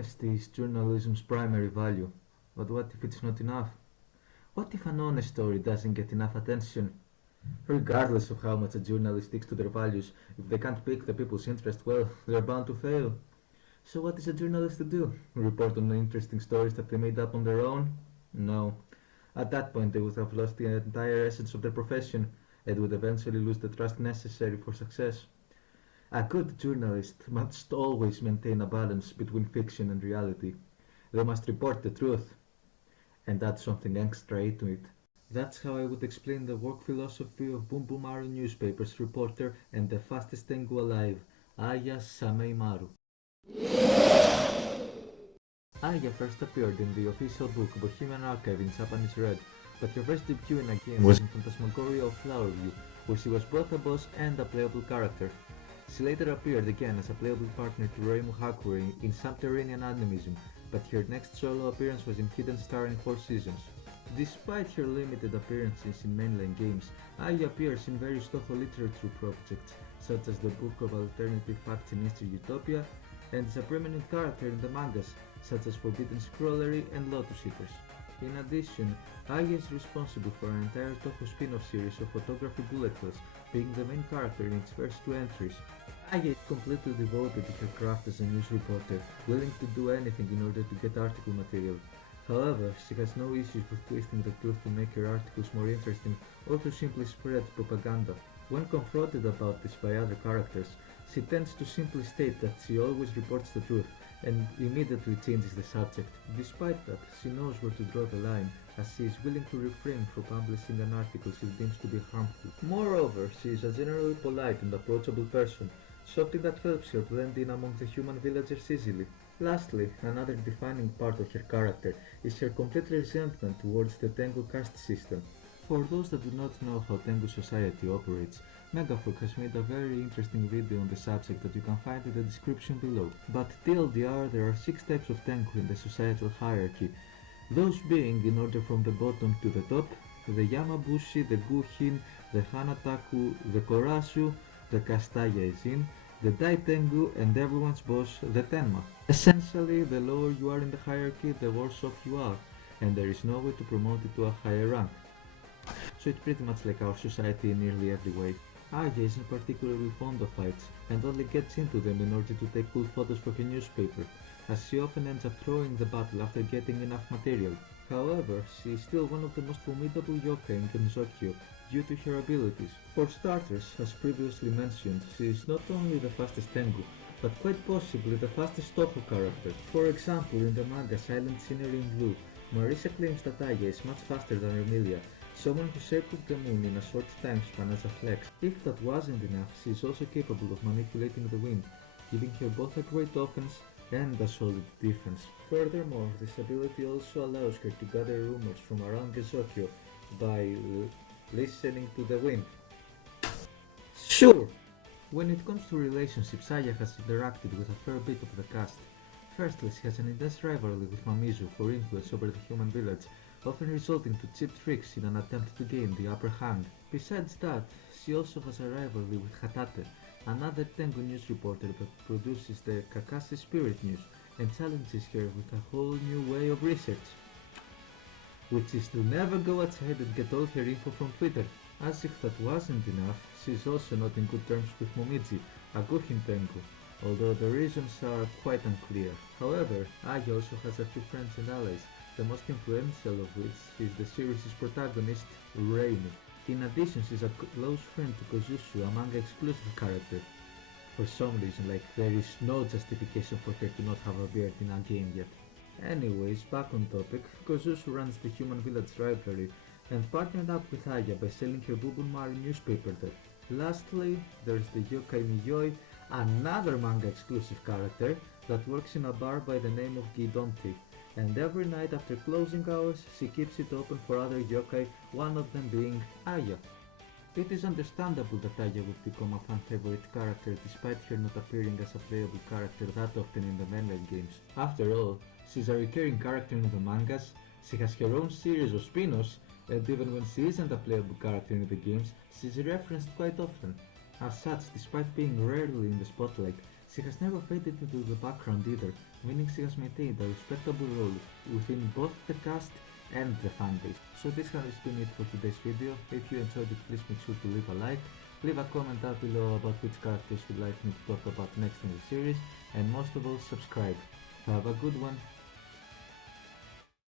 honesty is journalism's primary value, but what if it's not enough? What if an honest story doesn't get enough attention? Regardless of how much a journalist sticks to their values, if they can't pique the people's interest, well, they're bound to fail. So what is a journalist to do? Report on the interesting stories that they made up on their own? No. At that point they would have lost the entire essence of their profession and would eventually lose the trust necessary for success. A good journalist must always maintain a balance between fiction and reality. They must report the truth and add something extra into it. That's how I would explain the work philosophy of Bumbumaru newspaper's reporter and the fastest tengu alive, Aya Shameimaru. Aya first appeared in the official book Bohemian Archive in Japanese Red, but her first debut in a game was in Phantasmagoria of Flowerview, where she was both a boss and a playable character. She later appeared again as a playable partner to Reimu Hakure in Subterranean Animism, but her next solo appearance was in Hidden Star in 4 seasons. Despite her limited appearances in mainline games, Aya appears in various Touhou literature projects, such as the Book of Alternative Facts in Eastern Utopia, and is a prominent character in the mangas, such as Forbidden Scrollery and Lotus Eaters. In addition, Aya is responsible for an entire Touhou spin-off series of photography bullet hells, being the main character in its first 2 entries. Aya is completely devoted to her craft as a news reporter, willing to do anything in order to get article material. However, she has no issues with twisting the truth to make her articles more interesting or to simply spread propaganda. When confronted about this by other characters, she tends to simply state that she always reports the truth and immediately changes the subject. Despite that, she knows where to draw the line, as she is willing to refrain from publishing an article she deems to be harmful. Moreover, she is a generally polite and approachable person, something that helps her blend in among the human villagers easily. Lastly, another defining part of her character is her complete resentment towards the Tengu caste system. For those that do not know how Tengu society operates, Megafrog has made a very interesting video on the subject that you can find in the description below. But TLDR, there are 6 types of Tengu in the societal hierarchy, those being, in order from the bottom to the top, the Yamabushi, the Guhin, the Hanataku, the Korasu, the Kastayaizin, the Daitengu, and everyone's boss, the Tenma. Essentially, the lower you are in the hierarchy, the worse off you are, and there is no way to promote it to a higher rank. So it's pretty much like our society in nearly every way. Aya isn't particularly fond of fights, and only gets into them in order to take cool photos for her newspaper, as she often ends up throwing the battle after getting enough material. However, she is still one of the most formidable yokai in Kenzokyo, due to her abilities. For starters, as previously mentioned, she is not only the fastest Tengu, but quite possibly the fastest Touhou character. For example, in the manga Silent Scenery in Blue, Marisa claims that Aya is much faster than Emilia, someone who circled the moon in a short time span as a flex. If that wasn't enough, she is also capable of manipulating the wind, giving her both a great offense and a solid defense. Furthermore, this ability also allows her to gather rumors from around Gouyoku by listening to the wind. Sure! When it comes to relationships, Aya has interacted with a fair bit of the cast. Firstly, she has an intense rivalry with Mamizu for influence over the human village, often resulting to cheap tricks in an attempt to gain the upper hand. Besides that, she also has a rivalry with Hatate, another Tengu news reporter that produces the Kakashi Spirit News and challenges her with a whole new way of research, which is to never go outside and get all her info from Twitter. As if that wasn't enough, she is also not in good terms with Momiji, a Guhin Tengu, although the reasons are quite unclear. However, Aya also has a few friends and allies, the most influential of which is the series' protagonist, Reimi. In addition, she's a close friend to Kozusu, a manga exclusive character. For some reason, like, there is no justification for her to not have a beard in a game yet. Anyways, back on topic, Kozusu runs the Human Village Library and partnered up with Aya by selling her Bumbumaru newspaper there. Lastly, there's the Youkai Miyoi, another manga exclusive character that works in a bar by the name of Gidonti, and every night after closing hours she keeps it open for other yokai, one of them being Aya. It is understandable that Aya would become a fan favorite character despite her not appearing as a playable character that often in the mainline games. After all, she's a recurring character in the mangas, she has her own series of spin-offs, and even when she isn't a playable character in the games, she's referenced quite often. As such, despite being rarely in the spotlight, she has never faded into the background either, meaning she has maintained a respectable role within both the cast and the fanbase. So this has been it for today's video. If you enjoyed it, please make sure to leave a like, leave a comment down below about which characters you'd like me to talk about next in the series, and most of all, subscribe. Have a good one.